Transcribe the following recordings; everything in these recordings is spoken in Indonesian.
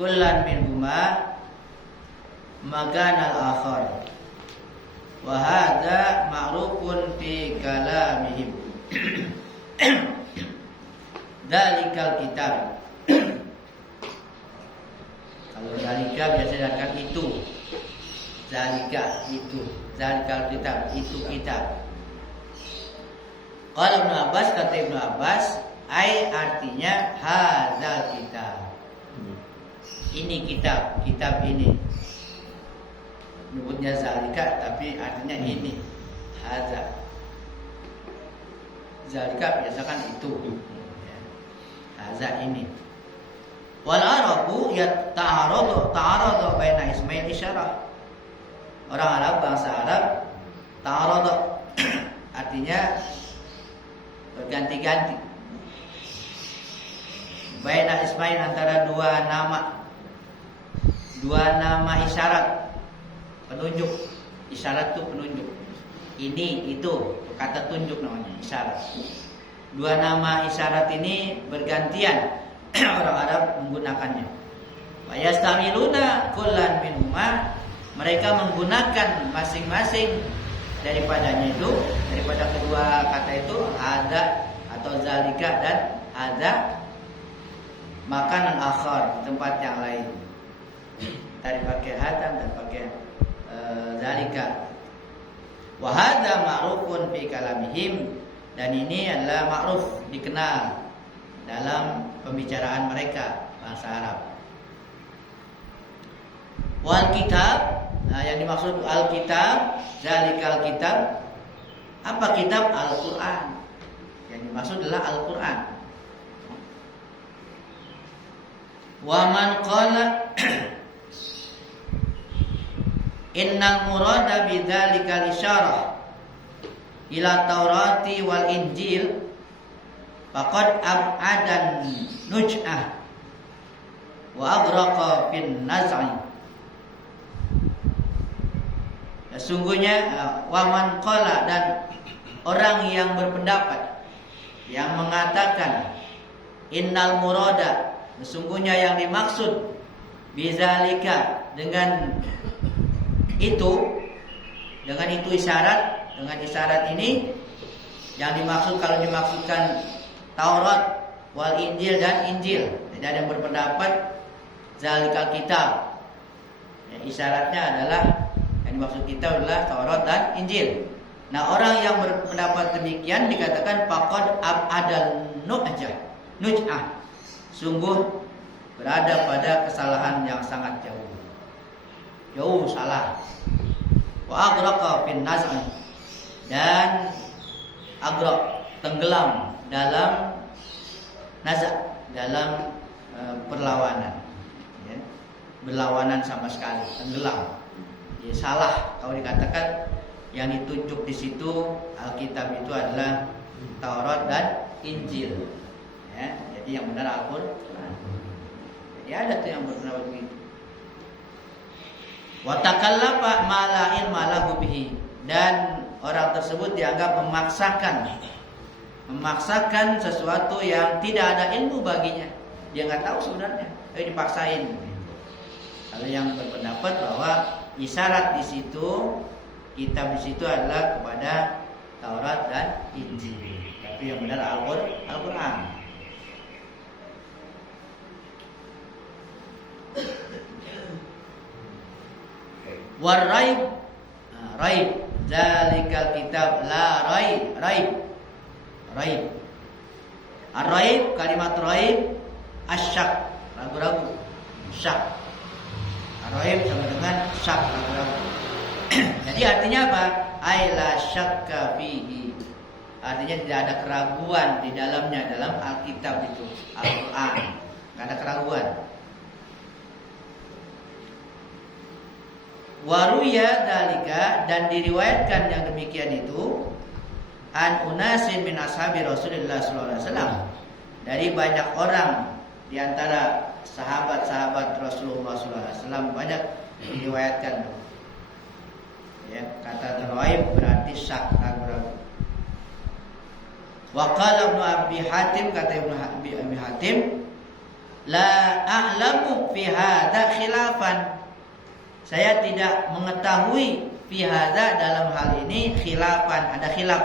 Kullan minhuma maganal akhar wa hadha ma'rufun fi kalamihim. Dalikal kitab. Kalau zalika biasanya akan itu. Zalika itu. Zalikal kitab, itu kitab. Kalau Ibnu Abbas, kata Ibnu Abbas, artinya hadzal kitab. Ini kitab, kitab ini. Menyebutnya zalika tapi artinya ini. Hadza. Zalika biasakan itu. Hadza ini. Wal Arabu ta'aradu baina ismail isyarah. Orang Arab, bangsa Arab, ta'aradu artinya berganti-ganti. Baina ismail antara dua nama isyarat, penunjuk. Isyarat itu penunjuk. Ini, itu, kata tunjuk namanya isyarat. Dua nama isyarat ini bergantian orang Arab menggunakannya. Wa yastamiluna kullan minhuma, mereka menggunakan masing-masing daripada kedua kata itu, ada atau zalika dan ada makanan akhar, tempat yang lain. Tadi pakai hadan dan pakai zalika. Wa hadza ma'rufun fi kalamihim, dan ini adalah ma'ruf, dikenal dalam pembicaraan mereka bangsa Arab. Wal kitab, yang dimaksud al kitab, zalikal kitab. Apa kitab? Al-Qur'an. Yang dimaksud adalah Al-Qur'an. Wa man qala innal murada bidzalikal isyarah ila Taurati wal Injil faqad ab'adan nuj'ah wa aghraqa fin naz'i. Sesungguhnya wa man qala, dan orang yang berpendapat, yang mengatakan innal murada, sesungguhnya yang dimaksud bizalika, dengan itu isyarat, dengan isyarat ini yang dimaksud, kalau dimaksudkan Taurat wal Injil dan Injil. Jadi ada yang berpendapat zalikal kitab, isyaratnya adalah yang dimaksud kitab adalah Taurat dan Injil. Nah, orang yang berpendapat demikian dikatakan faqad ab'adal nuj'ah, sungguh berada pada kesalahan yang sangat jauh salah. Wa aghraqa fin naz'i, dan aghraq, tenggelam dalam naza', dalam perlawanan, ya. Berlawanan sama sekali, tenggelam. Ya, salah kalau dikatakan yang ditunjuk di situ Alkitab itu adalah Taurat dan Injil, ya. Jadi yang benar Al-Qur'an. Jadi ada tuh yang berpendapat begitu. Wa takallafa ma la ilma lahu bihi, dan orang tersebut dianggap memaksakan sesuatu yang tidak ada ilmu baginya. Dia nggak tahu sebenarnya, tapi dipaksain. Kalau yang berpendapat bahwa isyarat di situ, kitab di situ adalah kepada Taurat dan Injil, tapi yang benar Al-Qur'an. Waraib, raib, zalikal kitab la raib. Ar-raib, kalimat raib, asyak, ragu-ragu, syak. Raib sama dengan syak, ragu-ragu. Jadi artinya apa? Aila syakka fihi. Artinya tidak ada keraguan di dalamnya, dalam Alkitab itu, Al-Quran. Tidak ada keraguan. Waruya dalika, dan diriwayatkan yang demikian itu an unasin min ashabi Rasulullah sallallahu alaihi wasallam, dari banyak orang di antara sahabat-sahabat Rasulullah sallallahu alaihi wasallam, banyak diriwayatkan. Ya, kata raib berarti syak, ragu-ragu. Wa qala Ibnu Abi Hatim, kata Ibnu Abi Hatim, la a'lamu fi hadza khilafan. Saya tidak mengetahui fi hadza, dalam hal ini, khilafan, ada khilaf.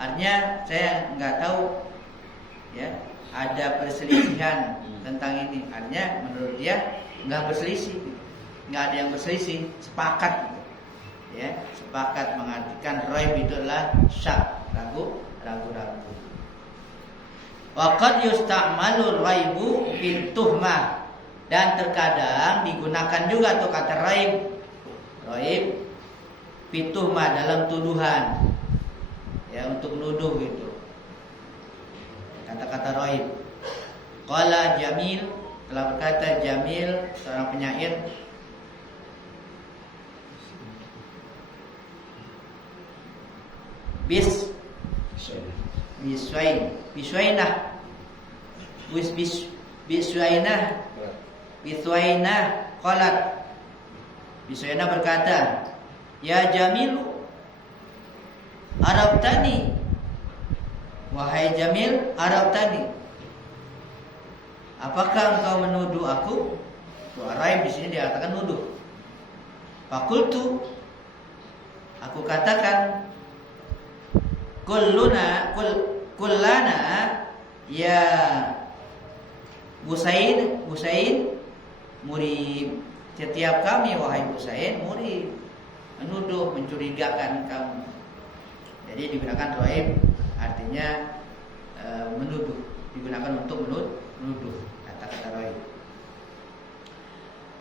Artinya saya enggak tahu, ya, ada perselisihan tentang ini. Artinya menurut dia enggak berselisih, enggak ada yang berselisih, sepakat. Ya, sepakat mengartikan raib itu adalah syak, ragu-ragu. Waqad yusta'malur raibu fil tuhmah, dan terkadang digunakan juga tuh kata raib fil tuhmah, dalam tuduhan, ya, untuk nuduh gitu. Kata-kata raib. Qala Jamil, telah berkata Jamil, seorang penyair, Biswainah qalat, Biswainah berkata, ya Jamil, Arabtani, wahai Jamil, Arabtani, apakah engkau menuduh aku? Raib di sini dikatakan nuduh. Fakultu, aku katakan, kullana ya Busain murib, setiap kami wahai Busain murib, menuduh, mencurigakan kamu. Jadi digunakan raib, artinya menuduh, digunakan untuk menuduh, kata-kata raib.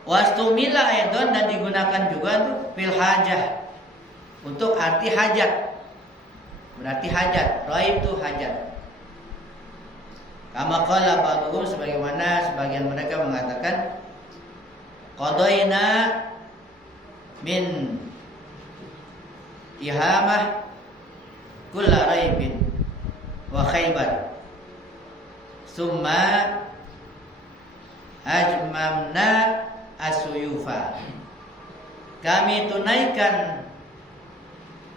Wastumila aidon, dan digunakan juga tuh fil hajah, untuk arti hajat. Berarti hajat, raib itu hajat. Kama qala ba'dhum, sebagaimana sebagian mereka mengatakan, qadaina min ihamah kulla raibin wa khaybar summa ajmamna asuyufa. Kami tunaikan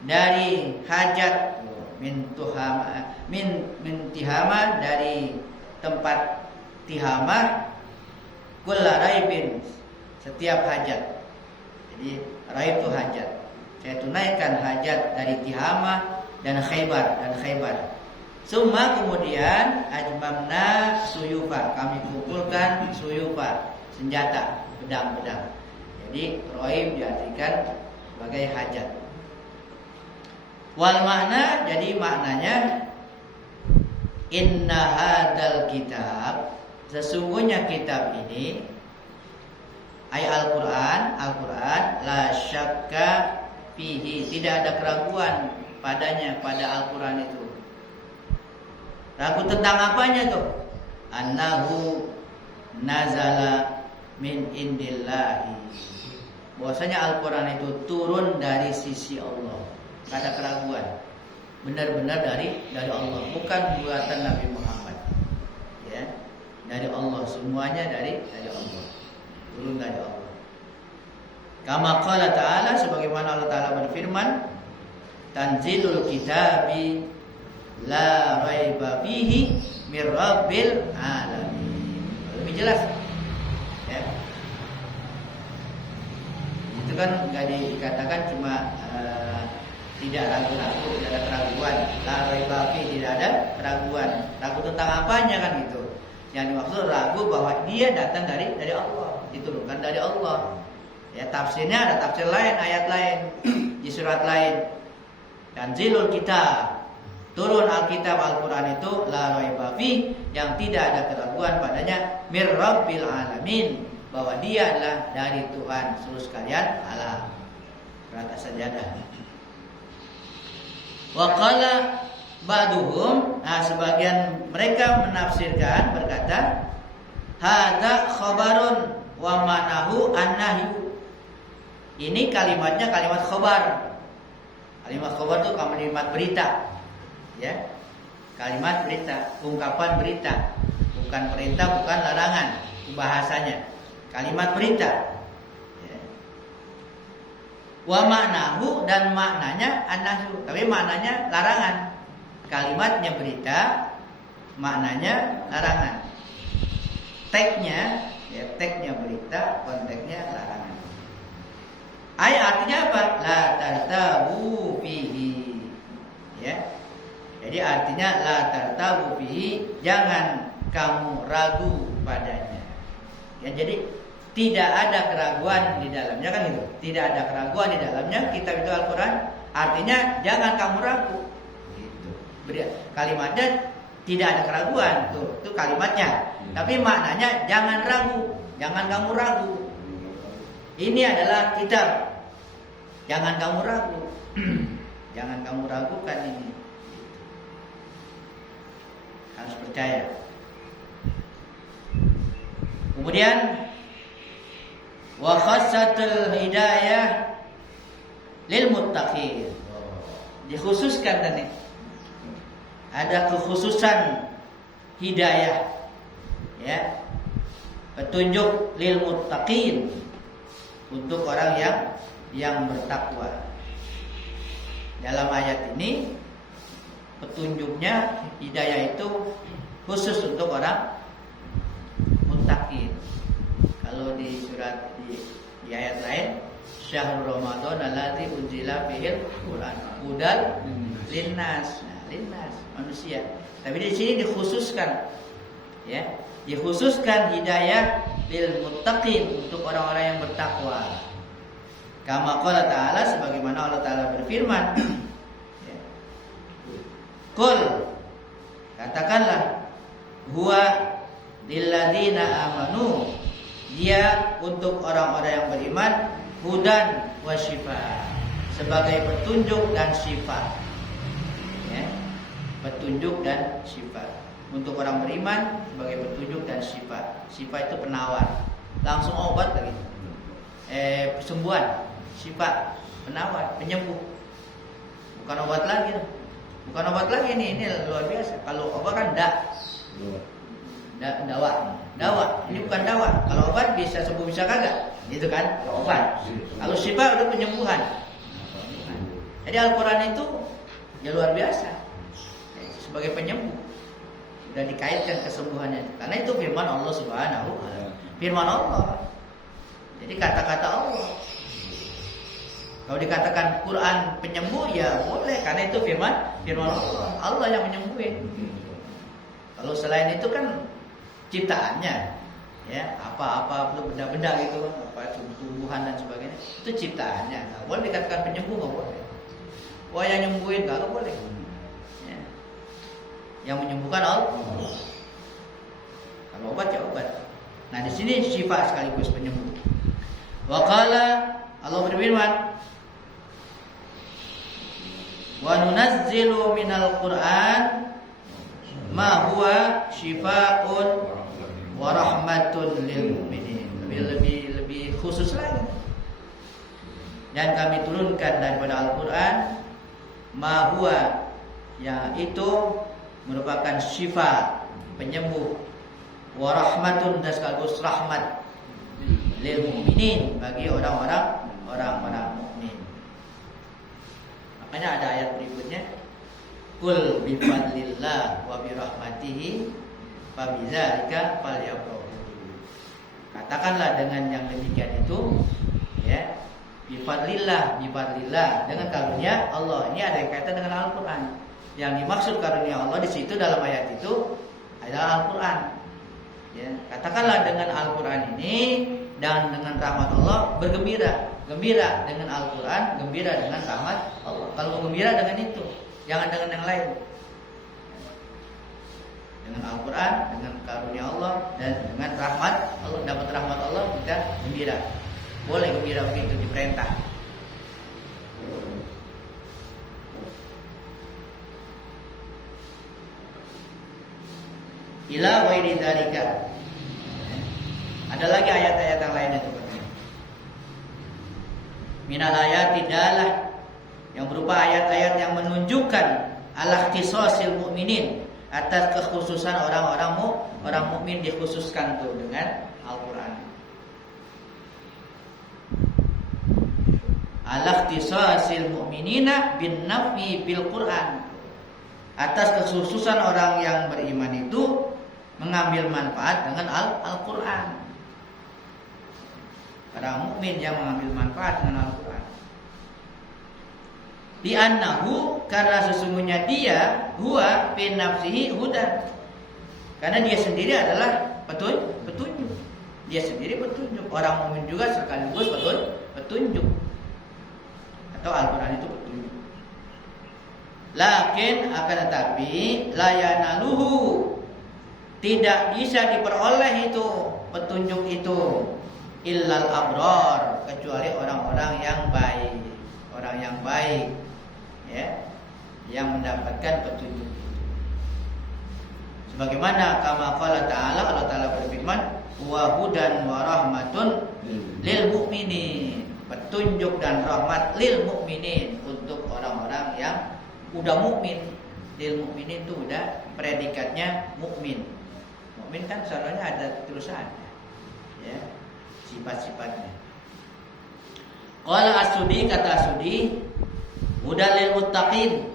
dari hajat, min tihama, dari tempat tihamah, kulla raibin, setiap hajat. Jadi raib itu hajat. Saya tunaikan hajat dari tihamah dan khaybar, Summa, kemudian ajmamna suyufa, kami kumpulkan suyufa, senjata, pedang-pedang. Jadi raib diartikan sebagai hajat. Wal makna, jadi maknanya, inna hadal kitab, sesungguhnya kitab ini, ay Al-Quran, la syakka fihi, tidak ada keraguan padanya, pada Al-Quran itu. Ragu tentang apanya tuh? Annahu nazala min indillahi, bahwasanya Al-Quran itu turun dari sisi Allah. Gak ada keraguan, benar-benar dari Allah, bukan buatan Nabi Muhammad. Ya, dari Allah, semuanya dari Allah, turun dari Allah. Kama qala ta'ala, sebagaimana Allah Ta'ala berfirman, tanzilul kitabi la raiba fihi mir rabbil alamin. Lebih jelas, ya. Itu kan nggak dikatakan cuma tidak ragu-ragu, tidak ada keraguan. La raiba fihi, tidak ada keraguan. Ragu tentang apanya kan gitu. Yang dimaksud ragu bahwa dia datang dari Allah, diturunkan dari Allah. Ya, tafsirnya ada tafsir lain, ayat lain di surat lain. Tanzilul kitab, turun Alkitab, Al-Quran itu, la raiba fihi, yang tidak ada keraguan padanya, mir rabbil alamin, bahwa dia adalah dari Tuhan seluruh sekalian alam. Atas sajadah. Wa qala ba'duhum, sebagian mereka menafsirkan berkata, hadza khabarun wa ma'nahu an-nahyu. Ini kalimatnya kalimat khabar. Kalimat khabar itu kalimat berita. Ya. Kalimat berita, ungkapan berita, bukan perintah, bukan larangan bahasanya. Kalimat berita. Wa maknahu, dan maknanya an-nahyu, tapi maknanya larangan. Kalimatnya berita, maknanya larangan. Teksnya, ya teksnya berita, konteksnya larangan. Artinya apa? La tartabu fihi. Ya. Jadi artinya la tartabu fihi, jangan kamu ragu padanya. Ya, jadi tidak ada keraguan di dalamnya, kan gitu. Tidak ada keraguan di dalamnya kitab itu Al-Quran. Artinya jangan kamu ragu. Gitu. Kalimatnya tidak ada keraguan, tuh itu kalimatnya. Tapi maknanya jangan ragu, jangan kamu ragu. Ini adalah kitab. Jangan kamu ragu. Jangan kamu ragukan ini. Harus percaya. Kemudian wa khassatul hidayah lil muttaqin. Dikhususkan tadi. Ada kekhususan hidayah, ya. Petunjuk lil muttaqin, untuk orang yang bertakwa. Dalam ayat ini petunjuknya hidayah itu khusus untuk orang muttaqin. Kalau di surat di ayat lain, syahrul ramadan alladzi unzila fihil Qur'an hudal linnas. Nah, linnas manusia. Tapi di sini dikhususkan, ya, dikhususkan hidayah lil muttaqin, untuk orang-orang yang bertakwa. Kama qala ta'ala, sebagaimana Allah Ta'ala berfirman, ya. Qul, katakanlah, huwa lilladzina amanu, dia untuk orang-orang yang beriman, hudan wa syifa, sebagai petunjuk dan syifa. Ya, petunjuk dan syifa. Untuk orang beriman sebagai petunjuk dan syifa. Syifa itu penawar, langsung obat lagi. Kesembuhan. Syifa penawar, penyembuh. Bukan obat lagi. Bukan obat lagi ini luar biasa. Kalau obat kan dawa. Ini bukan dawa. Kalau obat bisa sembuh bisa kagak, gitu kan? Obat. Kalau syifa udah penyembuhan. Jadi Al-Quran itu ya luar biasa, sebagai penyembuh. Sudah dikaitkan kesembuhannya, karena itu firman Allah Subhanahu wa ta'ala. Firman Allah. Jadi kata-kata Allah. Kalau dikatakan Quran penyembuh, ya boleh, karena itu firman Allah. Allah yang menyembuhin. Kalau selain itu kan ciptaannya, ya, apa-apa benda-benda gitu, apa tumbuhan dan sebagainya, itu ciptaannya. Nggak boleh dikatakan penyembuh, nggak boleh. Wah, yang nyembuhin nggak boleh. Ya. Yang menyembuhkan Allah. Kalau obat ya obat. Nah, di sini syifa sekaligus penyembuh. Wa qala, Allah berfirman, wa nunazzilu minal Qur'an ma huwa syifaa'un wa rahmatun lil mu'minin. Lebih khusus lagi. Dan kami turunkan daripada Al-Qur'an ma huwa, yaitu merupakan syifa, penyembuh, wa rahmatun, dan sekaligus rahmat lil mu'minin, bagi orang-orang mukmin. Makanya ada ayat berikutnya, qul bi fadlillah wa bi rahmatihi fa bidzalika falyafrahu. Katakanlah dengan yang demikian itu, ya, bi fadlillah, dengan karunia Allah. Ini ada yang kaitan dengan Al-Qur'an. Yang dimaksud karunia Allah di situ dalam ayat itu adalah Al-Qur'an. Ya, katakanlah dengan Al-Qur'an ini dan dengan rahmat Allah bergembira. Gembira dengan Al-Qur'an, gembira dengan rahmat Allah. Kalau gembira dengan itu, jangan dengan yang lain. dengan Al-Quran, dengan karunia Allah, dan dengan rahmat Allah. Dapat rahmat Allah, kita gembira. Boleh gembira begitu, diperintah. Ila wairi dzalika. Ada lagi ayat-ayat yang lainnya seperti ini. Minal ayati dalah, yang berupa ayat-ayat yang menunjukkan al-ikhtisasil mukminin, atas kekhususan orang mukmin dikhususkan tuh dengan Al-Qur'an. Al-ikhtisasil mukminina bin nafi bil Qur'an. Atas kekhususan orang yang beriman itu mengambil manfaat dengan Al-Qur'an. Para mukmin yang mengambil manfaat dengan Al-Qur'an. Bi annahu, karena sesungguhnya dia huwa fi nafsihi hudan. Karena dia sendiri adalah petunjuk. Dia sendiri petunjuk. Orang mukmin juga sekaligus petunjuk. Atau Al-Qur'an itu petunjuk. Lakin akan tetapi la yanaluhu, tidak bisa diperoleh itu petunjuk itu illal abrar, kecuali orang-orang yang baik. Orang yang baik, ya, yang mendapatkan petunjuk itu. Sebagaimana kama qala ta'ala, Allah Ta'ala berfirman, wa hudan wa rahmatun lil mukminin, petunjuk dan rahmat lil mukminin, untuk orang-orang yang udah mukmin. Lil mukminin itu udah predikatnya mukmin. Mukmin kan sebenarnya ada tulisannya, ya, sifat-sifatnya. Qala As-Sudi, kata As-Sudi, hudal lil muttaqin.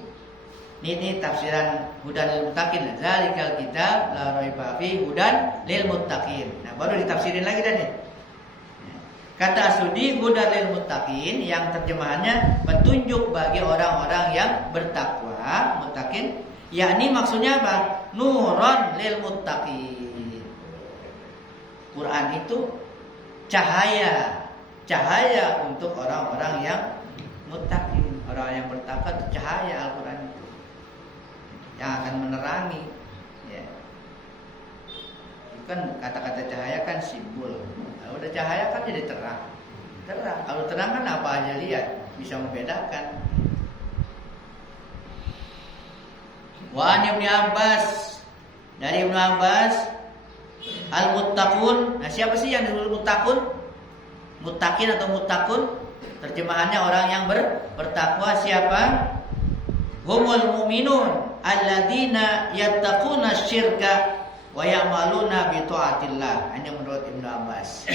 Ini tafsiran hudal lil muttaqin. Zalikal kitab la raiba fi hudan lil muttaqin. Nah, baru ditafsirin lagi dan nih. Kata As-Sudi, hudal lil muttaqin, yang terjemahannya petunjuk bagi orang-orang yang bertakwa, muttaqin, yakni maksudnya apa? Nuron lil muttaqin. Quran itu cahaya untuk orang-orang yang muttaqin, orang yang bertakwa, itu cahaya Al-Quran itu yang akan menerangi, ya. Itu kan kata-kata cahaya kan simbol. Kalau udah cahaya kan jadi terang. Kalau terang kan apa aja lihat, bisa membedakan. Wa an Ibnu Abbas, dari Ibnu Abbas, al-muttaqun. Nah, siapa sih yang disebut muttaqun? Muttaqin atau muttaqun, terjemahannya orang yang bertakwa. Siapa? Humul mu'minun alladzina yattaquna syirka wa ya'maluna bi taatillah. Hanya menurut Ibnu Abbas.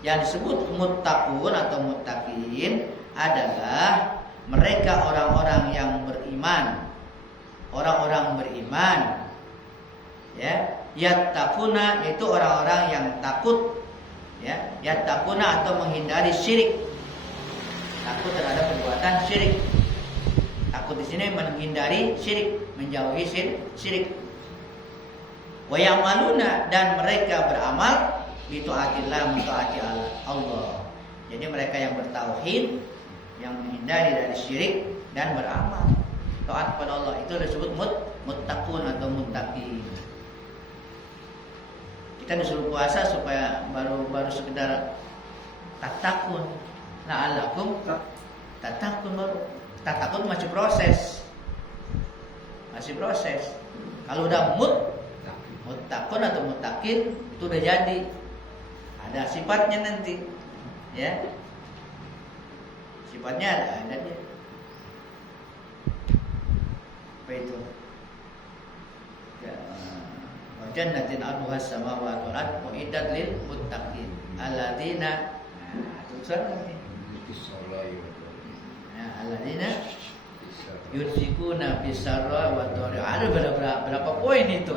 Yang disebut muttaqun atau muttaqin adalah mereka orang-orang yang beriman. Orang-orang beriman, ya, yattaquna itu orang-orang yang takut, ya, yattaquna atau menghindari syirik. Takut terhadap perbuatan syirik. Takut di sini menghindari syirik, menjauhi syirik. Wa ya'maluna, dan mereka beramal bi taatillah, mentaati Allah. Jadi mereka yang bertauhid, yang menghindari dari syirik dan beramal taat kepada Allah, itu disebut muttaqun atau muttaqin. Kita disuruh puasa supaya baru sekedar tatakun. La'allakum tatakun, baru tatakun masih proses. Kalau udah muttaqun atau muttaqin, itu udah jadi. Ada sifatnya nanti, ya. Sifatnya ada dia. Apa itu? Ya, wa jannatin 'arduha as-samawati wal ardu uiddat lil muttaqin alladzina, alladzina yunfikuna bis-sarra wa dharra. Ada berapa poin itu?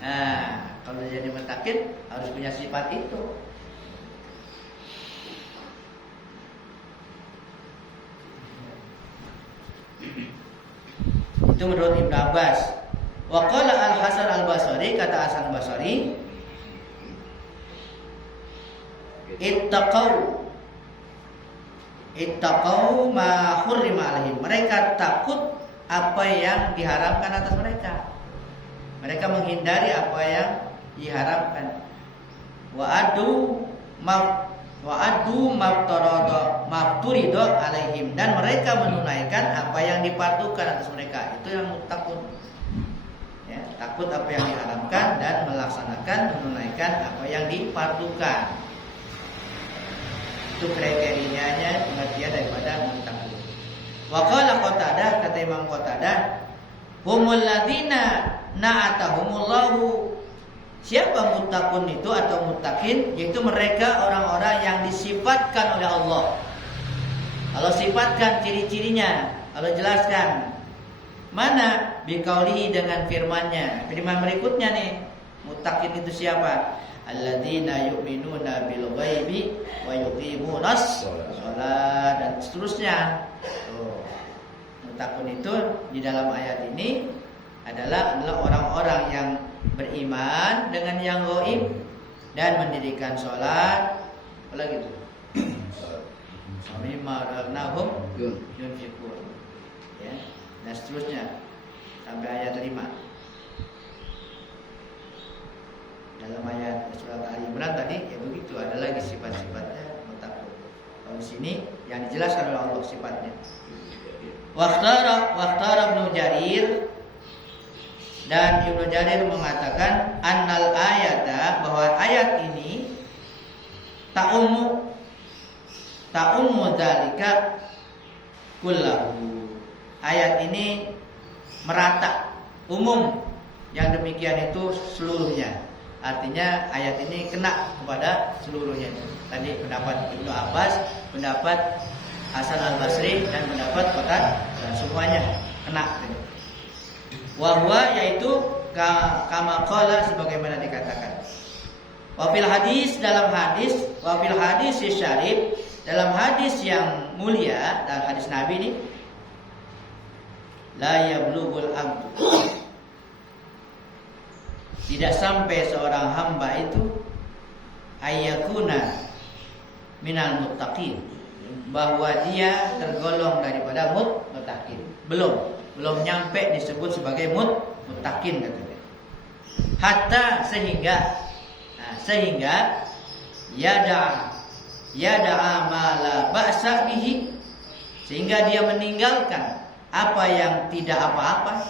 Nah, kalau jadi muttaqin harus punya sifat itu. Itu menurut Ibnu Abbas. Wa qala Al-Hasan Al-Basri, kata Hasan Al-Basri, ittaqau ma hurrima alaihim. Mereka takut apa yang diharamkan atas mereka. Mereka menghindari apa yang diharamkan. Wa'adu mafturido alaihim, dan mereka menunaikan apa yang dipardukan atas mereka. Itu yang muttaqun. Ya, takut apa yang diharamkan dan melaksanakan, menunaikan apa yang dipardukan. Itu kriterianya pengertian daripada muttaqun. Wa qala Qatadah, kata Imam Qatadah, humul ladzina na'atahumullahu. Siapa muttaqun itu atau muttaqin? Yaitu mereka orang-orang yang disifatkan oleh Allah. Allah sifatkan ciri-cirinya, Allah jelaskan. Mana? Biqaulihi, dengan firman-Nya. Firman berikutnya nih, muttaqin itu siapa? Alladzina yu'minuna bil ghaibi wa yuqimunas shalah, dan seterusnya. Muttaqun itu di dalam ayat ini adalah orang-orang yang beriman dengan yang gaib dan mendirikan sholat. Apalagi itu? Mimma razaqnahum yunfiqun. Ya, dan seterusnya sampai ayat 5. Dalam ayat surat Ali Imran tadi ya begitu, ada lagi sifat-sifatnya muttaqun. Kalau di sini yang dijelaskan oleh Allah sifatnya. Waqtara Ibnu Jarir, dan Ibnu Jarir mengatakan annal ayata, bahwa ayat ini ta'ummu dzalika kullahu. Ayat ini merata, umum, yang demikian itu seluruhnya. Artinya ayat ini kena kepada seluruhnya. Tadi pendapat Ibnu Abbas, pendapat Hasan Al-Basri, dan pendapat Qatadah, semuanya kena. Wahwa, yaitu kama qala, sebagaimana dikatakan. Wafil hadis, dalam hadis, wafil hadis syarif, dalam hadis yang mulia, dalam hadis Nabi ini, la yablughul abdu, tidak sampai seorang hamba itu ayyakuna minal muttaqin, bahwa dia tergolong daripada muttaqin. Belum nyampe disebut sebagai muttaqin, katanya. Hatta sehingga yada'a ma la ba'sa bihi, sehingga dia meninggalkan apa yang tidak apa-apa,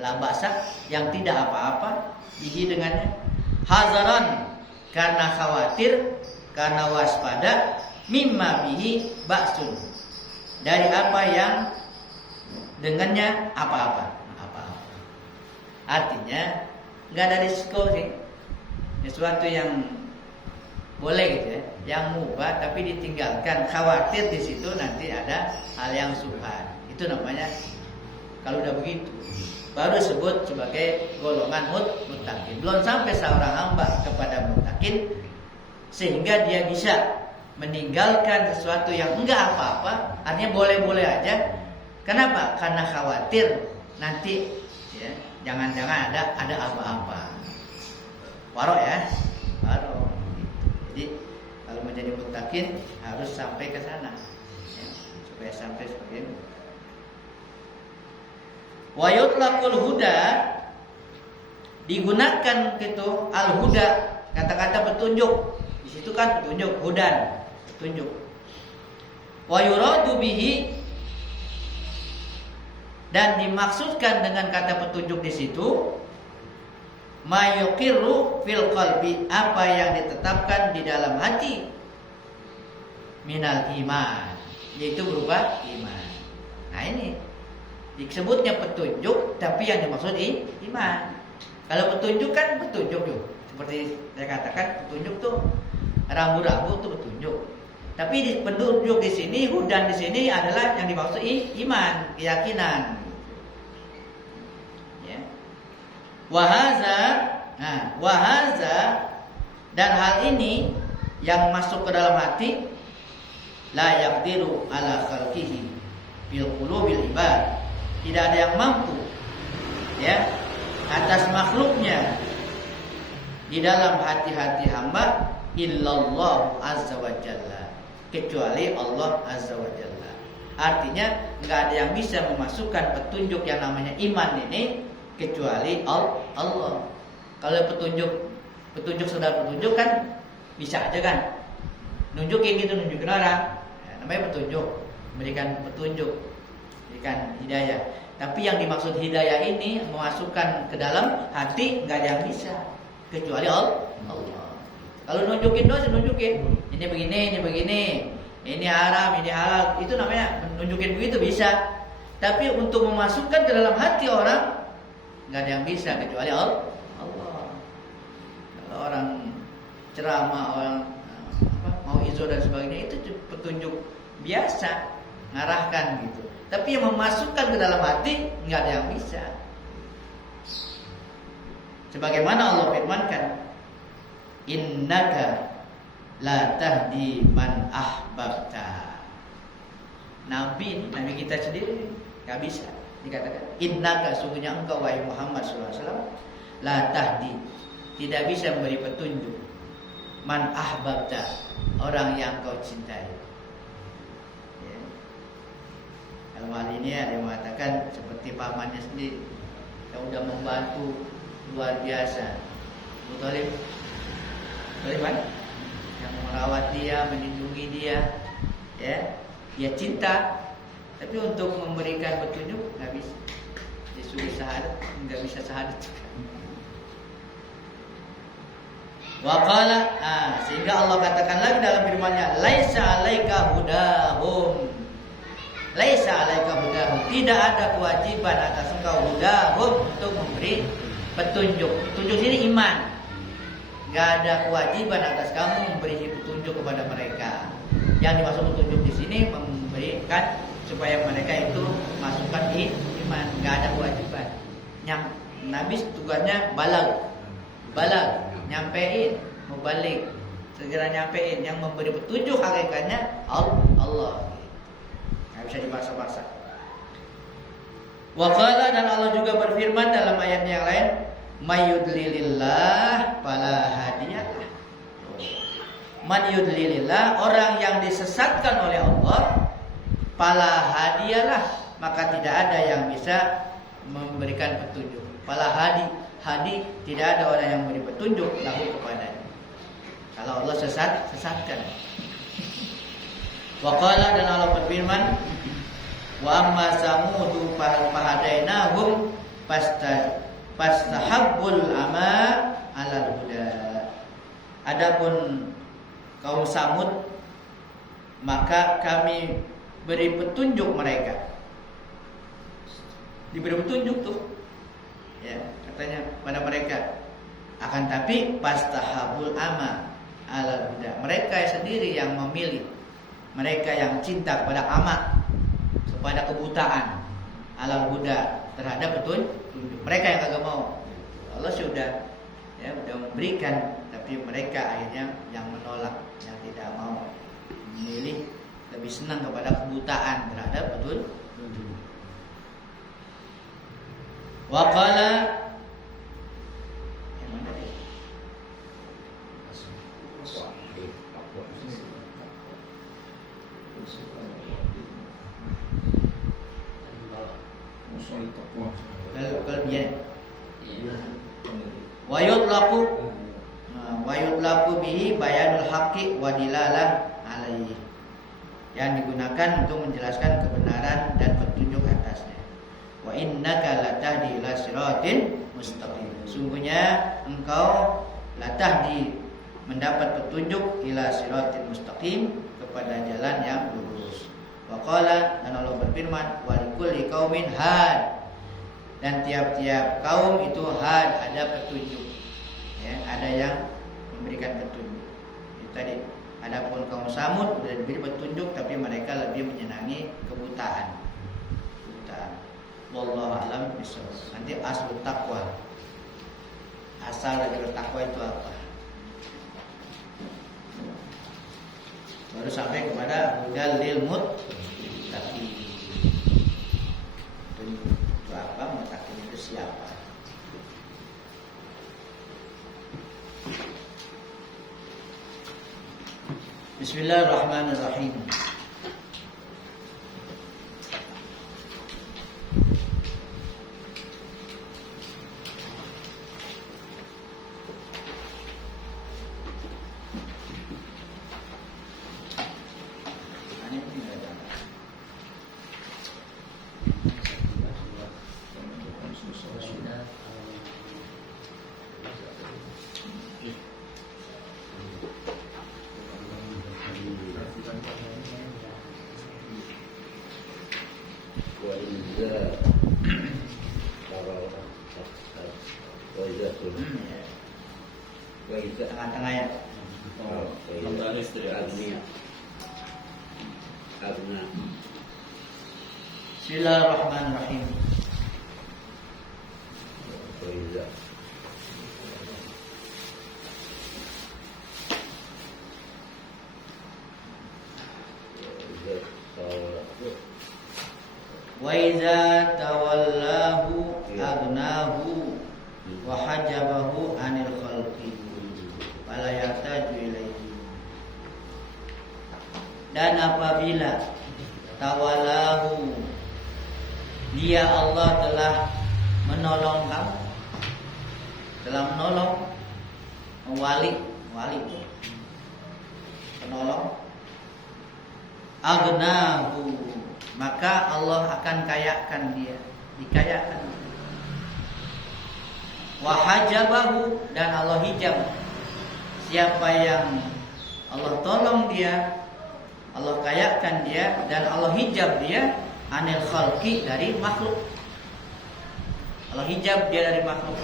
la ba'sa, yang tidak apa-apa, bihi dengannya, hazaran, karena khawatir, karena waspada, mimma bihi ba'sun, dari apa yang dengannya apa-apa. Artinya nggak ada risiko sih, sesuatu yang boleh gitu ya, yang mubah tapi ditinggalkan, khawatir di situ nanti ada hal yang subhan. Itu namanya, kalau udah begitu baru disebut sebagai golongan muttaqin. Belum sampai seorang hamba kepada muttaqin sehingga dia bisa meninggalkan sesuatu yang enggak apa-apa, artinya boleh-boleh aja. Kenapa? Karena khawatir nanti ya, jangan-jangan ada apa-apa. Waro ya, waro. Jadi kalau menjadi muttaqin harus sampai ke sana, ya, supaya sampai seperti itu. Wa yutlaqul huda, digunakan gitu al-huda, kata-kata petunjuk. Di situ kan petunjuk, hudan, petunjuk. Wa yuradu bihi, dan dimaksudkan dengan kata petunjuk di situ mayuqirru fil qalbi, apa yang ditetapkan di dalam hati, minal iman, yaitu berupa iman. Nah ini disebutnya petunjuk, tapi yang dimaksud iman. Kalau petunjuk kan petunjuk tuh, seperti saya katakan petunjuk tuh rambu-rambu tuh petunjuk. Tapi petunjuk di sini, hudan di sini adalah yang dimaksud iman, keyakinan. Ya. Wahaza, dan hal ini yang masuk ke dalam hati, la yaqdiru ala khalqihi bil qulubil ibad, tidak ada yang mampu ya atas makhluknya di dalam hati-hati hamba, illallah azza wa jalla, kecuali Allah azza wa jalla. Artinya nggak ada yang bisa memasukkan petunjuk yang namanya iman ini kecuali Allah Allah. Kalau petunjuk saudara petunjuk kan bisa aja kan, nunjukin orang, namanya petunjuk, memberikan petunjuk, memberikan hidayah. Tapi yang dimaksud hidayah ini memasukkan ke dalam hati nggak ada yang bisa kecuali Allah. Kalau nunjukin doang, nunjukin ini begini, ini haram, ini halal, itu namanya nunjukin begitu bisa. Tapi untuk memasukkan ke dalam hati orang nggak ada yang bisa kecuali Allah. Kalau orang ceramah, orang mau izo dan sebagainya itu petunjuk biasa, ngarahkan gitu. Tapi yang memasukkan ke dalam hati nggak ada yang bisa. Sebagaimana Allah firmankan, innaka la tahdi man ahbabta. Nabi kita sendiri nggak bisa dikatakan innaka, sungguhnya engkau wahai Muhammad SAW, la tahdi, tidak bisa memberi petunjuk, man ahbabta, orang yang kau cintai. Ya. Dalam hal ini ada yang mengatakan seperti pamannya sendiri yang udah membantu luar biasa, Abu Thalib, kan? Yang merawat dia, melindungi dia, ya, dia cinta. Tapi untuk memberikan petunjuk nggak bisa. Disuruh syahadat nggak bisa syahadat. Waqala, sehingga Allah katakan lagi dalam firman-Nya, laisa 'alaika hudahum. Laisa 'alaika hudahum. Tidak ada kewajiban atas engkau hudahum untuk memberi petunjuk. Petunjuk ini iman. Enggak ada kewajiban atas kamu memberi petunjuk kepada mereka. Yang dimaksud petunjuk di sini memberikan supaya mereka itu masukkan di iman. Enggak ada kewajiban. Yang Nabi tugasnya balag, nyampein, mubalik, segera nyampein. Yang memberi petunjuk hakikatnya Allah. Enggak bisa dipaksa-paksa. Wa qala, dan Allah juga berfirman dalam ayat yang lain, mayudlilillah fala hadiyalah. Man yudlilillah, orang yang disesatkan oleh Allah, fala hadiyalah, maka tidak ada yang bisa memberikan petunjuk. Fala hadi, tidak ada orang yang memberi petunjuk lahu kepadanya. Kalau Allah sesatkan. Wa qala, dan Allah berfirman, wa amma samudu fahadainahum fastahabbul ama 'alal huda. Adapun kaum Samud, maka kami beri petunjuk mereka. Diberi petunjuk tuh, ya, katanya pada mereka. Akan tapi fastahabbul ama 'alal huda. Mereka sendiri yang memilih. Mereka yang cinta kepada ama, kepada kebutaan, alal huda, terhadap petunjuk. Mereka yang kagak mau. Allah sudah memberikan, tapi mereka akhirnya yang menolak, yang tidak mau memilih, lebih senang kepada kebutaan terhadap petunjuk. Wa qala, wa yutlaqu bihi bayanul haqqi wa dilalah alaihi, yang digunakan untuk menjelaskan kebenaran dan petunjuk atasnya. Wa innaka latahdi ila siratin mustaqim. Sungguhnya engkau latahdi, mendapat petunjuk, ila siratin mustaqim, kepada jalan yang lurus. Wa qala, dan Allah berfirman, wa likulli qaumin had, dan tiap-tiap kaum itu had, ada petunjuk, ya, ada yang memberikan petunjuk. Itu tadi. Adapun kaum Samud sudah diberi petunjuk, tapi mereka lebih menyenangi kebutaan. Wallahu a'lam bishawab. Nanti asal takwa, asal dari takwa itu apa? Baru sampai kepada hudal lil muttaqin. Itu apa? Muttaqin itu siapa? Bismillahirrahmanirrahim. Tengah-tengah ya. Bismillahirrahmanirrahim. Wa iza tawallahu agnahu wa hajabahu anil khalqi fala yahtaju ilaihi. Dan apabila tawalahu, dia Allah telah menolong kamu, telah menolong, wali itu penolong, agnahu, maka Allah akan kayakan dia, dikayakan. Wahajabahu, dan Allah hijab siapa yang Allah tolong dia, Allah kayakan dia, dan Allah hijab dia anil khalqi, dari makhluk. Allah hijab dia dari makhluk,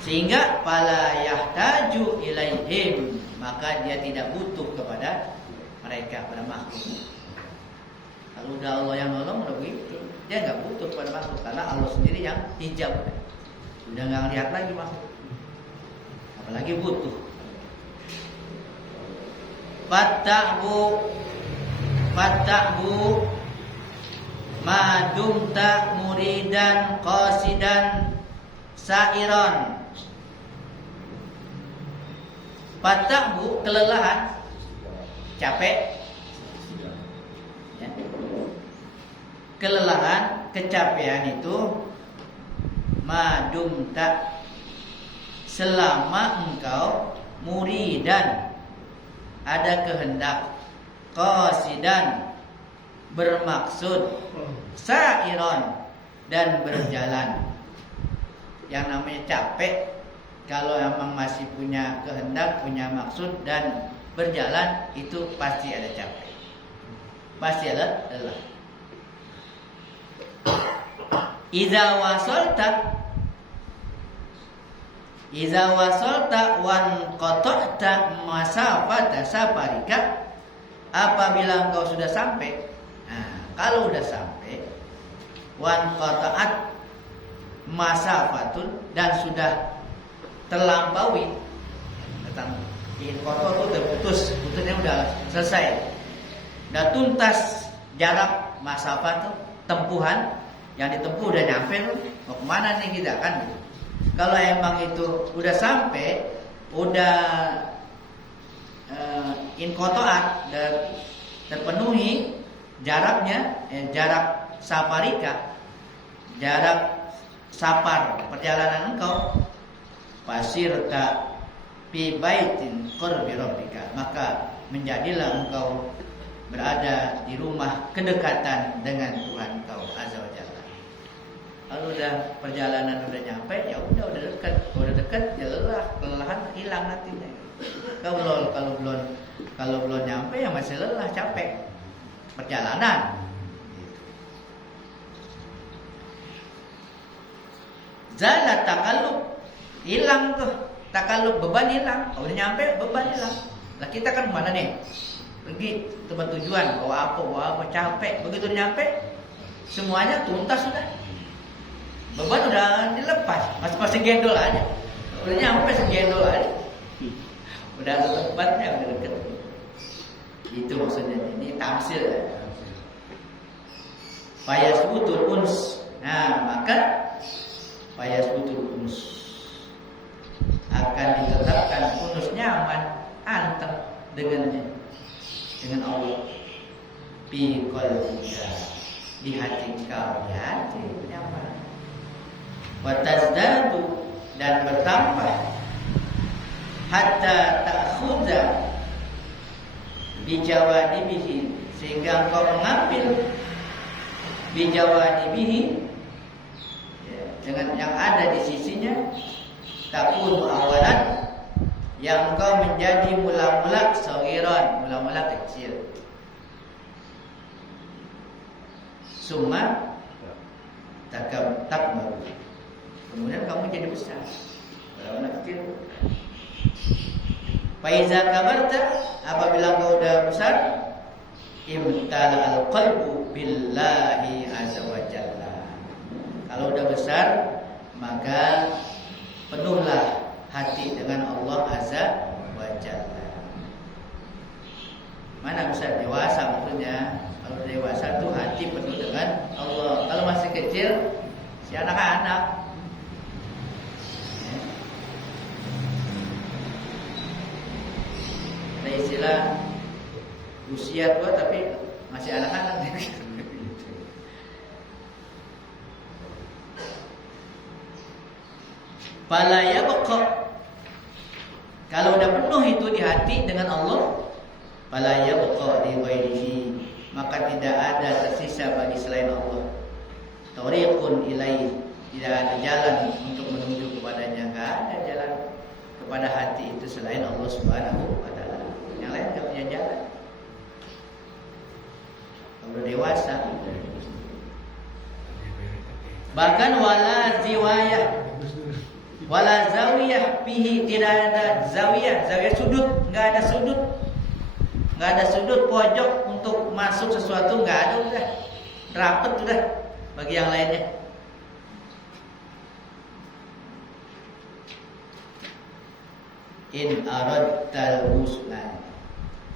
sehingga fala yahtaju ilaihim, maka dia tidak butuh kepada mereka, pada makhluk. Kalau udah Allah yang nolong, udah begitu, dia nggak butuh kepada makhluk, karena Allah sendiri yang hijab. Udah nggak lihat lagi makhluk, apalagi butuh. Fattahu ma dumta muridan qasidan sa'iran. Fattahu, kelelahan, capek ya. Kelelahan, kecapean itu madumta, selama engkau muridan, ada kehendak, qasidan, bermaksud, sa'iron, dan berjalan. Yang namanya capek, kalau emang masih punya kehendak, punya maksud, dan berjalan, itu pasti ada capek, pasti ada lelah. Iza wasolta wan qata'ta masafata safarika, apabila engkau sudah sampai. Nah, kalau sudah sampai, wan qata'at masafatun, dan sudah terlampaui, kotor itu terputus, putusnya udah selesai, udah tuntas jarak masafat, tempuhan yang ditempuh udah nyampe, mau kemana nih kita kan? Kalau emang itu udah sampai, udah inqata'at, terpenuhi jaraknya, jarak safarika, jarak safar perjalanan engkau, fasirta fi baitin qurbi rabbika, maka menjadilah engkau berada di rumah kedekatan dengan Tuhan engkau azza wa jalla. Kalau udah perjalanan udah nyampe, ya udah dekat, ya kelelahan hilang nantinya. Kalau belum nyampe, ya masih lelah, capek perjalanan. Zalat takallub, hilang tuh takallub, beban hilang. Kalau udah nyampe, beban hilang. Lah kita kan mana nih? Pergi tempat tujuan, bawa apa, capek. Begitu nyampe, semuanya tuntas sudah. Beban udah dilepas, masih gendol aja. Udah nyampe segendol aja. Udah ada tempatnya, udah deket. Itu maksudnya, ini tamsil ya. Fayasbutul uns. Nah, maka fayasbutul uns, akan ditetapkan unus, nyaman, anteng dengannya, dengan Allah. Bi qalbika, di hati kau, di hati nyaman. Wa tazdadu, dan bertambah, hatta ta'khudha bijawadibihi, sehingga engkau mengambil bijawadibihi, dengan yang ada di sisinya, takun awalan, yang engkau menjadi mula-mula saghiran, mula-mula kecil. Summa takbaru. Kemudian kamu jadi besar. Mula-mula kecil. Fa iza kabarta, apabila engkau udah besar, imtala al-qalbu billahi azza wa jalla. Kalau udah besar, maka penuhlah hati dengan Allah azza wa jalla. Mana besar? Dewasa maksudnya. Kalau dewasa tuh hati penuh dengan Allah. Kalau masih kecil, si anak-anak. Ada istilah usia tua tapi masih anak-anak. Fala yabqa. Kalau udah penuh itu di hati dengan Allah, fala yabqa li ghairihi, maka tidak ada tersisa bagi selain Allah. Tariqun ilaihi, tidak ada jalan untuk menuju kepadanya, enggak ada jalan kepada hati itu selain Allah Subhanahu wa taala. Yang lain enggak punya jalan. Kalau dewasa, bahkan wala zawiyah fihi, tidak ada zawiyah sudut, enggak ada sudut pojok untuk masuk sesuatu, enggak ada, udah rapet udah bagi yang lainnya. In aradtal husna,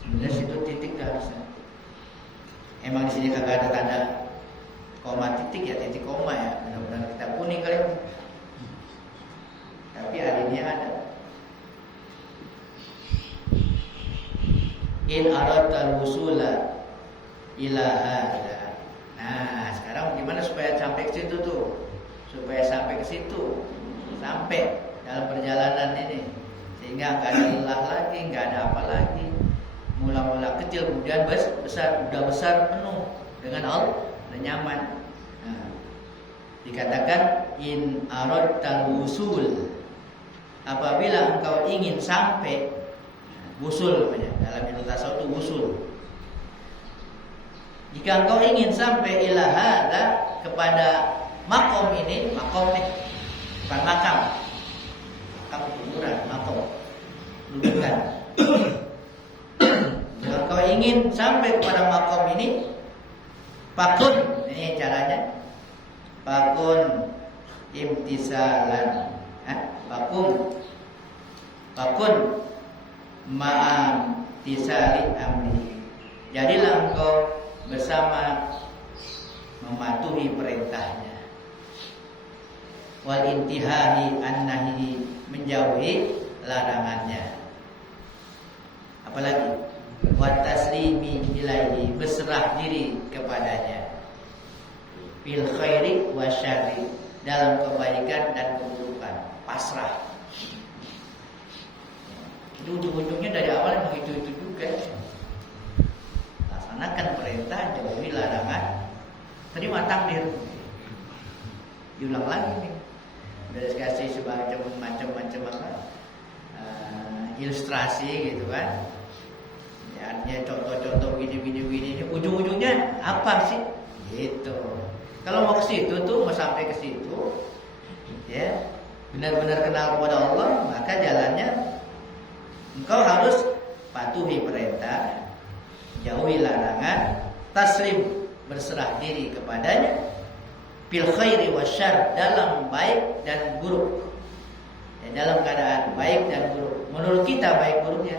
sebenarnya situ titik dah bisa. Emang di sini kagak ada tanda koma titik ya, titik koma ya. Benar-benar kita kuning kali ini. Tapi alinea ada. In aradtal wusula ila hada. Nah, sekarang gimana supaya sampai ke situ tuh? Supaya sampai ke situ, sampai dalam perjalanan ini, sehingga nggak ada lelah lagi, nggak ada apa lagi. Mula-mula kecil, kemudian besar, udah besar penuh dengan Allah, udah nyaman. Nah, dikatakan in aradtal wusul, apabila engkau ingin sampai, wusul namanya dalam ilmu tasawuf itu wusul. Jika engkau ingin sampai ila hada, kepada makom ini, makom nih, bukan makam, makam kuburan, makom, dudukan. Jika engkau ingin sampai kepada makom ini, fakun, ini caranya, fakun imtisalan, fakun ma'am tisali amri. Jadilah engkau bersama mematuhi perintahnya, wal intihahi an-nahyi, menjauhi larangannya. Apalagi wa taslimi ilaihi, berserah diri kepadanya, bil khairi wa syarri, dalam kebaikan dan keburukan, pasrah. Itu ujung-ujungnya dari awal memang itu juga. Laksanakan perintah, jauhi larangan, terima takdir. Diulang lagi nih. Udah dikasih sebagai macam-macam ilustrasi gitu kan. Ya, artinya contoh-contoh gini, ujung-ujungnya apa sih? Gitu. Kalau mau ke situ tuh, mau sampai ke situ, ya, benar-benar kenal kepada Allah, maka jalannya engkau harus patuhi perintah, jauhi larangan, taslim, berserah diri kepadanya, bil khairi wasyarr, dalam baik dan buruk. Ya, dalam keadaan baik dan buruk. Menurut kita baik buruknya,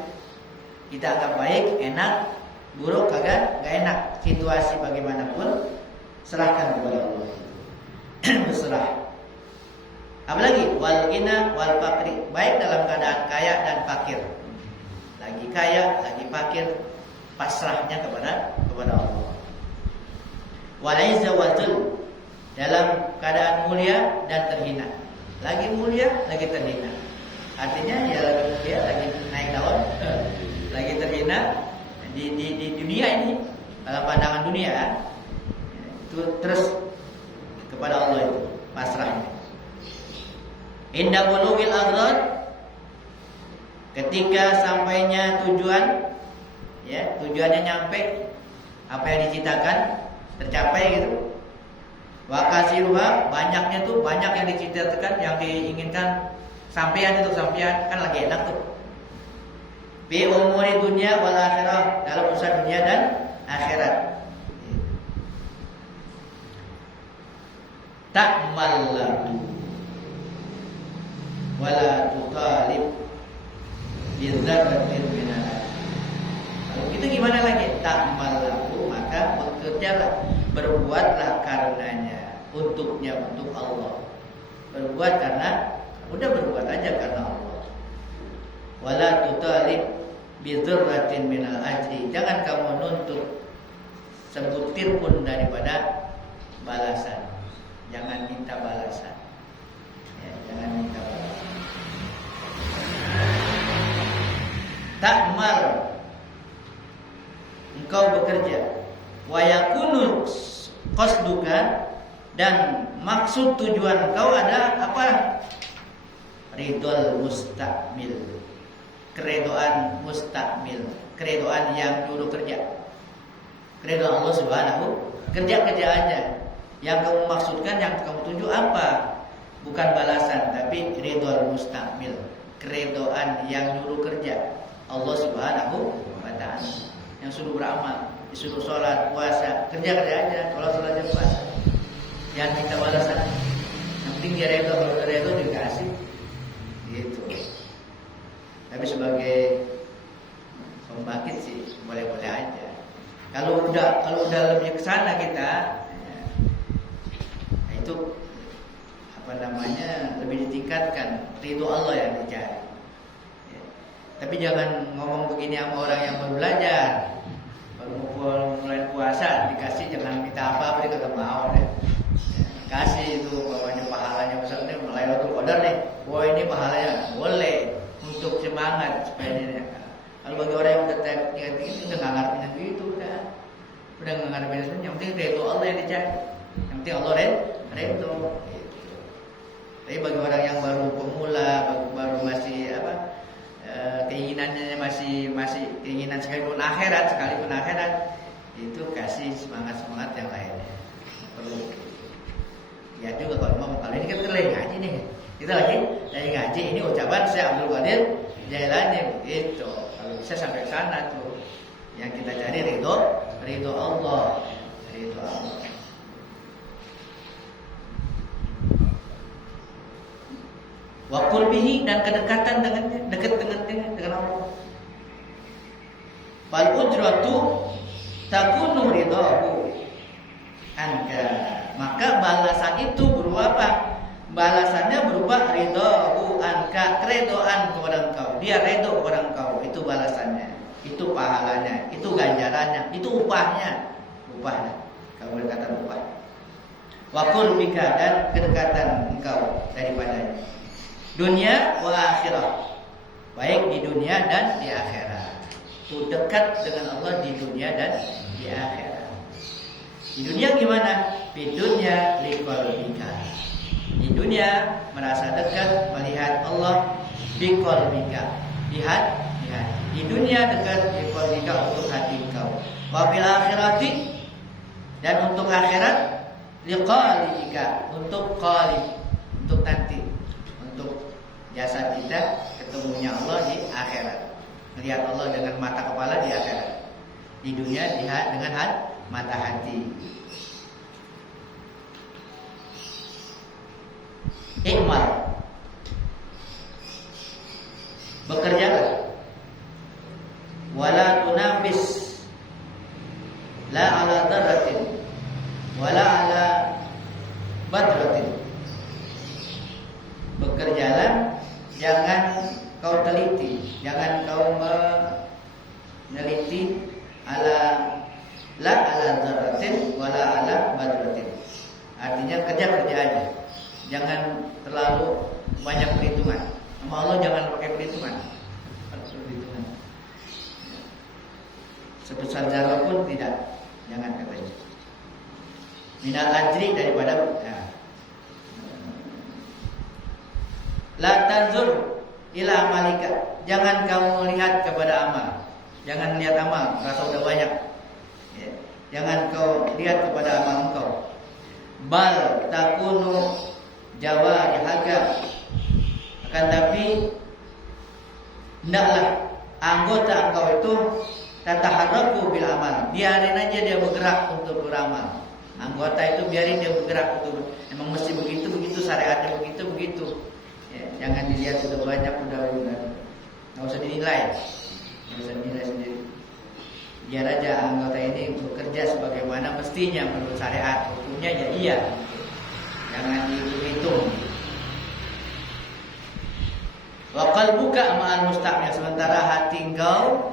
kita anggap baik, enak, buruk kagak, enggak enak. Situasi bagaimanapun, serahkan kepada Allah. Berserah. Apalagi wal ghina wal faqri, baik dalam keadaan kaya dan fakir. Lagi kaya, lagi fakir, pasrahnya kepada Allah. Wal izza wal dhul, dalam keadaan mulia dan terhina. Lagi mulia, lagi terhina. Artinya ya lagi mulia, lagi naik daun, lagi terhina di dunia ini, dalam pandangan dunia. Itu terus kepada Allah itu pasrahnya. Inda bulughil aghrad, Ketika sampainya tujuan, ya, tujuannya nyampe, apa yang diciptakan tercapai gitu. Wa kasiruha, banyaknya tuh, banyak yang diciptakan, yang diinginkan sampean itu sampean, kan lagi enak tuh. Fi umuri dunia wal akhirah, dalam urusan dunia dan akhirat. Ta'mal lahu wala tutalib bidzarratin minal. Kalau gitu gimana lagi? Ta'mal lahu, maka bekerjalah, berbuatlah karenanya, untuknya, untuk Allah. Berbuat karena, udah berbuat aja karena Allah. Wala tutalib bidzarratin minal ajri, jangan kamu nuntut sebutir pun daripada balasan. Jangan minta balasan, ya, jangan minta balasan. Ta'mal, engkau bekerja. Wa yakunu qasduka, dan maksud tujuan engkau ada apa? Ridul mustakmil, keredoan mustakmil, keredoan yang dulu kerja. Keredoan Allah Subhanahu, kerja aja. Yang kamu maksudkan, yang kamu tuju apa? Bukan balasan, tapi ridul mustakmil, keredoan yang nyuruh kerja. Allah Subhanahu wa ta'ala yang suruh beramal, disuruh sholat, puasa, kerja aja, sholat aja, puasa. Jangan minta balasan. Yang penting dia redho, kalau dia redho dikasih. Gitu. Tapi sebagai pembangkit sih boleh-boleh aja. Kalau udah lebih ke sana kita, itu lebih ditingkatkan, ridho Allah yang dicari. Ya. Tapi jangan ngomong begini sama orang yang baru belajar, baru mulai puasa, dikasih jangan minta apa-apa, dia kagak mau deh. Ya, kasih itu bawahnya pahalanya, misalnya Lailatul Qadar nih, wah ini pahalanya boleh untuk semangat supaya dia. Kalau bagi orang yang udah tinggi itu udah nggak ngarepin itu, udah nggak ngarepin itu, yang penting ridho Allah yang dicari, yang penting Allah redho. Tapi bagi orang yang baru pemula, baru masih keinginannya masih keinginan sekalipun akhirat, itu kasih semangat yang lainnya. Perlu. Ya juga kalau ini kan kita lagi ngaji nih, kita lagi ngaji, ini ucapan Syekh Abdul Qadir Jailani itu. Kalau bisa sampai sana tuh, yang kita cari ridho Allah. Wa qurbihi, dan kedekatan dengannya, dekat dengan Allah. Fal ujratu takunu ridahu anka, maka balasan itu berupa apa? Balasannya berupa ridahu anka, keredoan kepada engkau. Dia redho kepada engkau, itu balasannya, itu pahalanya, itu ganjarannya, itu upahnya. Kalau boleh kata upah. Wa qurbika, dan kedekatan engkau daripadanya. Dunia wa akhirah, baik di dunia dan di akhirat. Itu dekat dengan Allah di dunia dan di akhirat. Di dunia gimana? Di dunia liqalbika. Di dunia merasa dekat melihat Allah, biqalbika, lihat. Di dunia dekat liqalbika, untuk hati engkau. Wa fil akhirati, dan untuk akhirat liqalbika, untuk qalib, untuk nanti. Untuk jasad kita ketemunya Allah di akhirat. Melihat Allah dengan mata kepala di akhirat. Di dunia lihat dengan mata hati. Ikmal, bekerjalah. Wala tunafis, la ala darratin, wala ala badratin. Bekerjalah, jangan kau teliti, jangan kau meneliti ala dzarratin wala ala badratin. Artinya kerja aja. Jangan terlalu banyak perhitungan. Sama Allah jangan pakai perhitungan. Sebesar zarah pun tidak, jangan katanya. Minal ajri, daripada la tanzur ila amalika. Jangan kamu lihat kepada amal. Jangan lihat amal, rasa udah banyak. Ya. Jangan kau lihat kepada amal engkau. Bal takunu jawarihaka. Akan tapi hendaklah anggota engkau itu tataharraku bil amal. Biarin aja dia bergerak untuk beramal. Anggota itu biarin dia bergerak untuk emang mesti begitu syariatnya begitu. Ya, jangan dilihat sudah banyak udah. Nggak usah dinilai. Nggak usah dinilai sendiri. Biar aja anggota ini bekerja sebagaimana mestinya menurut syariat. Hukumnya ya iya. Jangan dihitung. Wa qalbuka ma'al mustakmil. Sementara hati engkau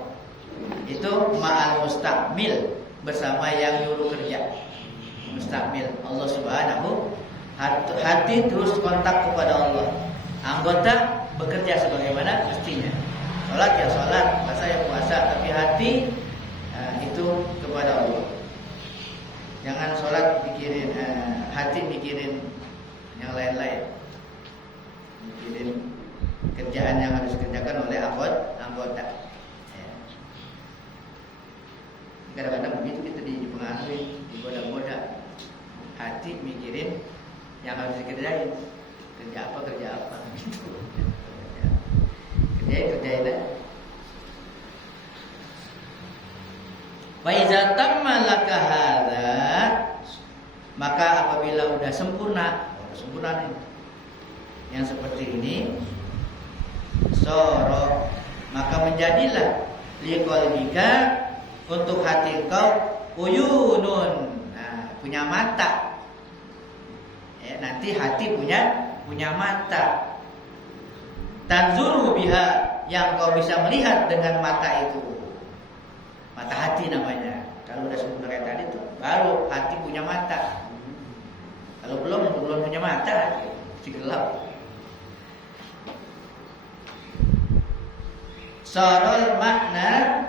itu ma'al mustakmil, bersama yang nyuruh kerja. Mustakmil Allah Subhanahu. Hati terus kontak kepada Allah. Anggota bekerja sebagaimana mestinya. Salat ya salat, puasa ya puasa, tapi hati itu kepada Allah. Jangan salat pikirin hati mikirin yang lain-lain. Mikirin kerjaan yang harus dikerjakan oleh anggota. Ya. Kadang-kadang begitu kita dipengaruhi, digoda-goda. Hati mikirin yang harus dikerjain. Kerja apa gitu. Kerjain aja. Wa iza tamma laka hadza, maka apabila udah sempurna nih yang seperti ini, soro, maka menjadilah liqalbika, untuk hati kau uyunun, punya mata. Ya, nanti hati punya mata. Tanzuru biha, yang kau bisa melihat dengan mata itu. Mata hati namanya. Kalau udah sempurna kayak tadi tuh, baru hati punya mata. Kalau belum punya mata, masih gelap. Sarul makna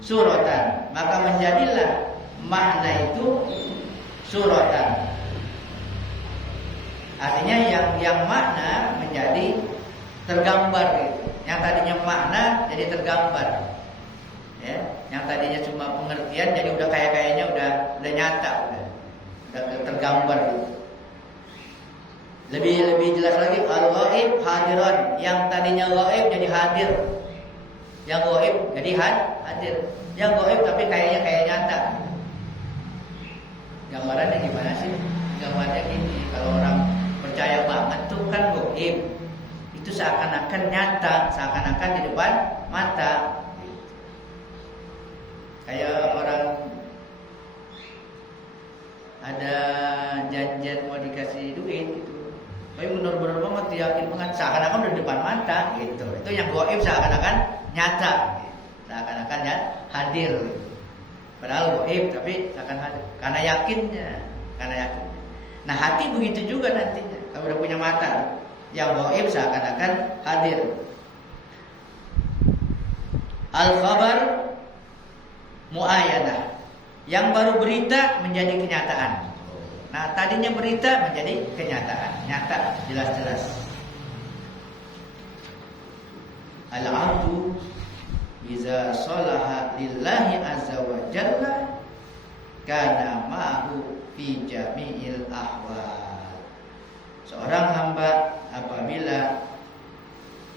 suratan, maka menjadilah makna itu suratan. Artinya yang makna menjadi tergambar gitu. Yang tadinya makna jadi tergambar. Ya, yang tadinya cuma pengertian jadi udah kayaknya udah nyata, udah tergambar gitu. Lebih jelas lagi, al-ghaib hadiran, yang tadinya ghaib jadi hadir. Yang ghaib jadi hadir. Yang ghaib tapi kayak nyata. Gambarannya gimana sih? Gambarnya gini, kalau orang percaya banget tuh kan ghaib. Itu seakan-akan nyata, seakan-akan di depan mata. Kayak orang ada janjian mau dikasih duit gitu. Tapi benar-benar banget yakin banget, seakan-akan udah di depan mata gitu. Itu yang gaib seakan-akan nyata, seakan-akan hadir. Padahal gaib tapi akan hadir karena yakinnya. Nah hati begitu juga nantinya. Kalau udah punya mata, yang gaib seakan-akan hadir. Al-khabar muayyanah, yang baru berita menjadi kenyataan. Nah tadinya berita menjadi kenyataan, nyata, jelas-jelas. Al-abdu iza sholaha lillahi azza wa jalla kana ma'hu fi jami'il ahwal. Seorang hamba apabila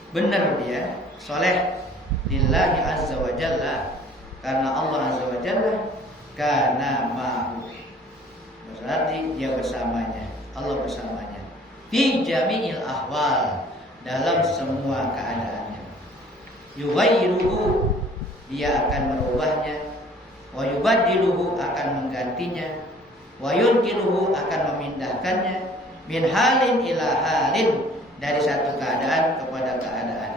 benar dia soleh lillahi azza wa jalla, karena Allah azza wa jalla, kana ma'hu, berarti dia bersamanya, Allah bersamanya. Fi jami'il ahwal, dalam semua keadaannya. Yughayyiruhu, dia akan merubahnya. Wa yubaddiluhu, akan menggantinya. Wa yunkiluhu, akan memindahkannya. Min halin ila halin, dari satu keadaan kepada keadaan.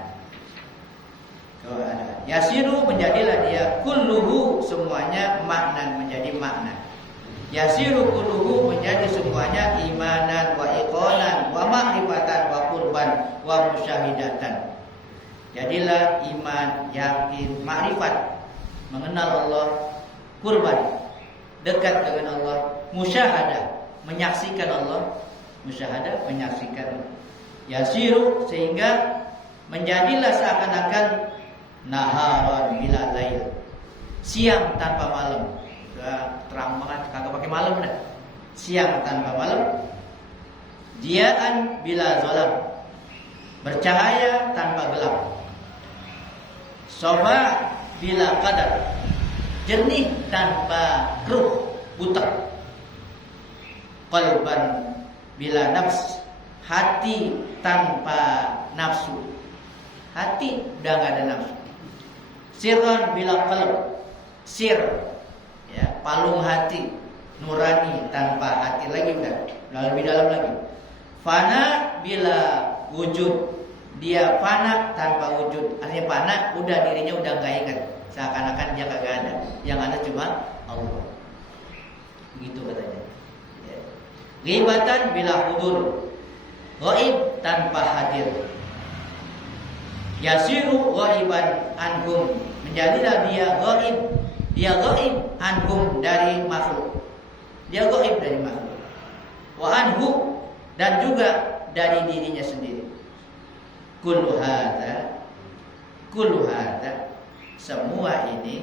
Yasiru, menjadilah dia kulluhu, semuanya makna, menjadi makna. Yasiru kulluhu, menjadi semuanya imanan wa iqanan wa ma'rifatan wa qurban wa musyahidatan. Jadilah iman, yakin, ma'rifat, mengenal Allah, kurban, dekat dengan Allah, musyahadah, menyaksikan Allah, musyahadah, menyaksikan Yasiru, sehingga menjadilah seakan-akan naharon bila lail, siang tanpa malam. Sudah terang banget, kagak pakai malam dah. Siang tanpa malam. Diaan bila zalam, bercahaya tanpa gelap. Sofa bila qadar, jernih tanpa keruh, buta. Qalban bila nafs, hati tanpa nafsu. Hati udah gak ada nafsu. Sirron bila qalb, sir, ya, palung hati, nurani tanpa hati lagi, udah lebih dalam lagi. Fana bila wujud, dia fana tanpa wujud. Artinya fana, udah dirinya udah gak ingat, seakan-akan dia kagak ada. Yang ada cuma Allah. Begitu katanya. Ya. Ghibatan bila hudur, ghaib tanpa hadir. Yasiru ghaiban anhum, menjadilah dia ghaib anhum dari makhluk. Dia ghaib dari makhluk. Wa anhu, dan juga dari dirinya sendiri. Kullu hadza, semua ini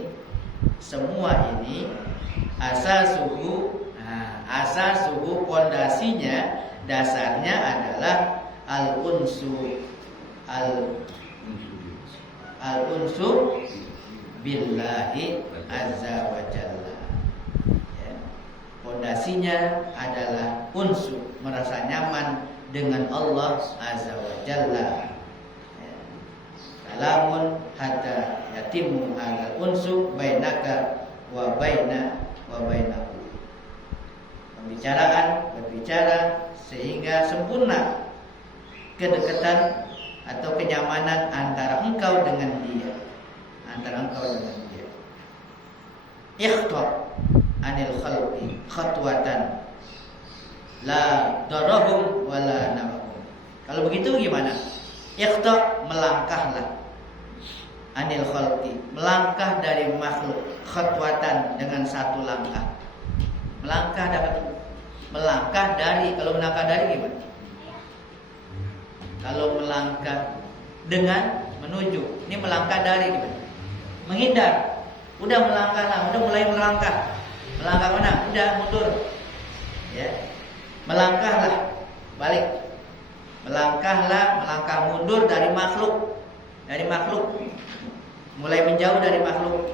asasuhu, pondasinya, dasarnya adalah al-unsu billahi azza wa jalla. Ya. Pondasinya adalah unsu, merasa nyaman dengan Allah azza wa jalla. Ya. Kalamun hatta yatimu al unsu bainaka wa bainahu. Berbicara sehingga sempurna kedekatan atau kenyamanan antara engkau dengan dia. Ikhtar anil khalqi khatwatan la darahum wala nafahum. Kalau begitu gimana? Ikhtar, melangkahlah, anil khalqi, melangkah dari makhluk, khatwatan, dengan satu langkah. Melangkah dari, kalau melangkah dari gimana? Kalau melangkah dengan menuju, ini melangkah dari gimana? Menghindar. Udah melangkah lah, udah mulai melangkah. Melangkah mana? Udah mundur. Ya. Melangkahlah, balik. Melangkah mundur dari makhluk. Mulai menjauh dari makhluk.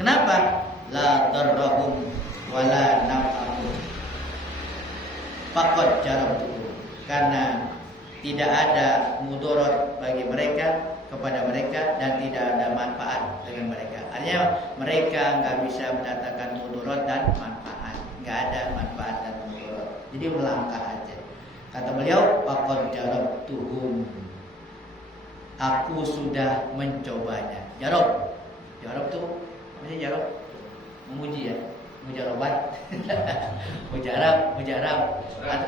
Kenapa? La darrahum wala naf'ahum. Faqad jarabtuhum. Karena tidak ada mudarat bagi mereka, kepada mereka, dan tidak ada manfaat dengan mereka. Artinya mereka nggak bisa mendatangkan mudarat dan manfaat. Nggak ada manfaat dan mudarat. Jadi melangkah aja. Kata beliau, faqad jarabtuhum. Aku sudah mencobanya. Jarab tuh, apa sih jarab? Memuji ya, mujarobat. mujarab.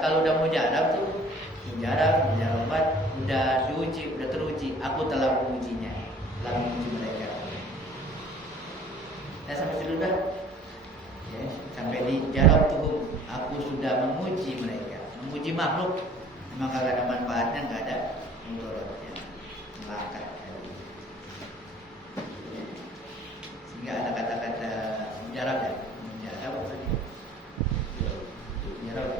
Kalau udah mujarab tuh, mujarobat, udah diuji, udah teruji. Aku telah mengujinya, telah menguji mereka. Sampai situ dah. Ya, sampai di jarab tuh, aku sudah menguji mereka, menguji makhluk. Memang kagak ada manfaatnya, nggak ada mudaratnya. Melangkah. Sehingga ada kata-kata mujarab ya. Mujarab apa tadi? Mujarab.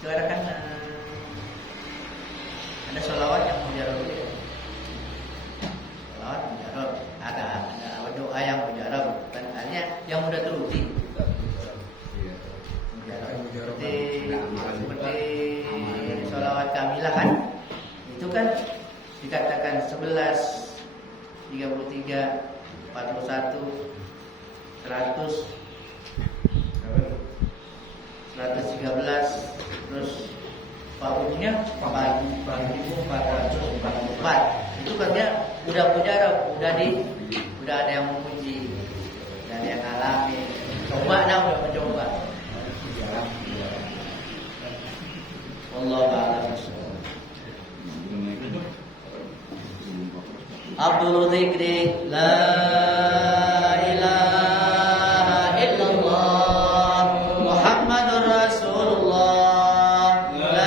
Sekarang kan ada sholawat yang mujarab itu ya. Sholawat mujarab. Ada doa yang mujarab. Kan artinya yang mudah teruji. Seperti sholawat kamilah kan, itu kan dikatakan 11, 33, 41, 100, 113, terus pakutnya 4.444. Itu katanya udah mujarab, udah ada yang memuji, udah ada yang alami. Coba udah mencoba. Wallahu a'lam. Abdul Dzikri la ilaha illallah Muhammadur Rasulullah la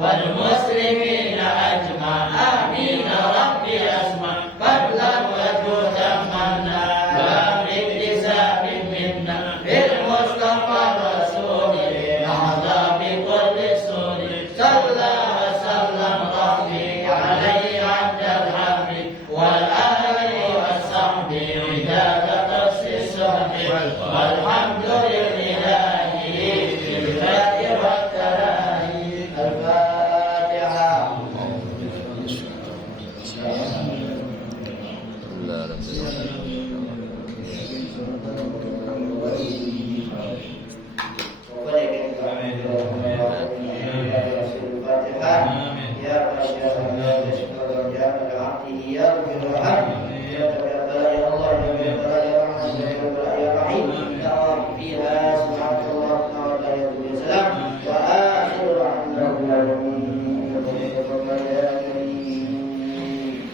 والمسلمين